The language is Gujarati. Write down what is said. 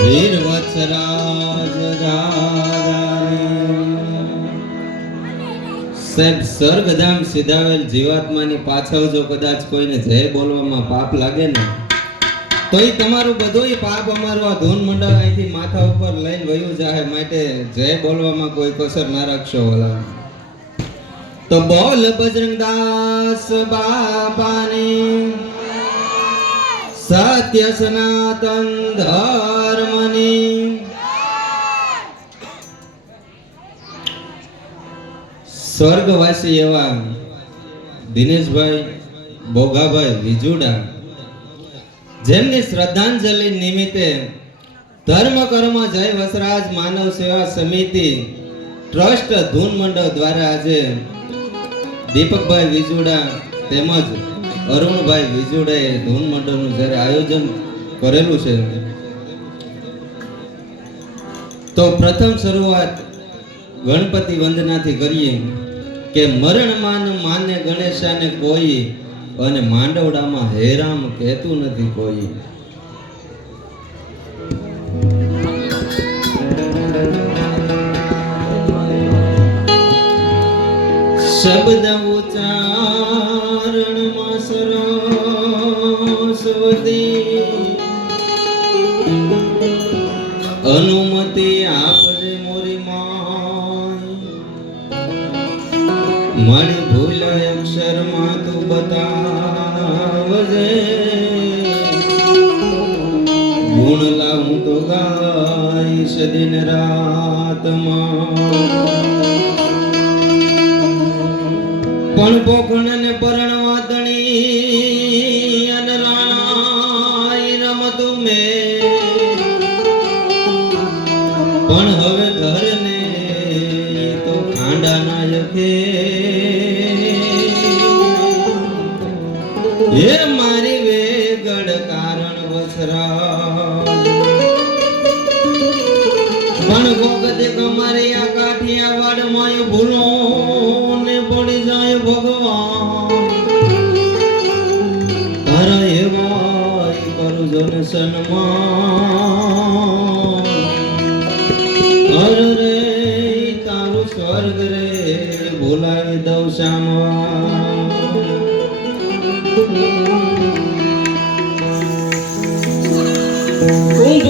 વીર વત્સરાજ સાહેબ સ્વર્ગધામ સિધાવેલ જીવાત્માની પાછળ જો કદાચ કોઈને જય બોલવામાં પાપ લાગે ને તો એ તમારું બધું પાપ અમારું આ ધૂન મંડળ અહીંથી માથા ઉપર લઈને વયું જાય. માટે જય બોલવામાં કોઈ કસર ના રાખશો ઓલા. તો બોલ બજરંગદાસ બાપાની સત્ય સનાતન ધર્મની. સ્વર્ગવાસી એવા દિનેશભાઈ બોગાભાઈ વિજુડા જેમની શ્રદ્ધાંજલિ નિમિત્તે ધર્મ કર્મ જય વસરાજ માનવ સેવા સમિતિ ટ્રસ્ટ ધૂન મંડળ દ્વારા આજે દીપકભાઈ વિજુડા તેમજ અરુણભાઈ વિજુડાએ ધૂન મંડળનું જ્યારે આયોજન કરેલું છે તો પ્રથમ શરૂઆત ગણપતિ વંદનાથી કરીએ કે મરણ માન માને ગણેશાને કોઈ અને માંડવડામાં હેરામ કહેતું નથી કોઈ. શબ્દ ઉચ્ચારણમાં સરસ્વતી અનુમતિ આપજે મોરી મારી ભૂલ અક્ષરમાં તું બતાવજે ગુણ લાવું તો ગાઈશ દિન રાતમાં. પણ પોખણ ને પરણવા તણી અને રાણાઈ રમતું મેં પણ હવે ઘરને તો ખાંડા ના યખે હે મારી વેગડ કારણ વસરા પણ વખતે કમારી આ કાઠિયાવાડ માં ભૂલો ને પડી જાય ભગવાન તારા એવા કરું જન સન્માન. અરે રે તારું સ્વર્ગ રે બોલાવી દઉં શ્યામા. કુંભ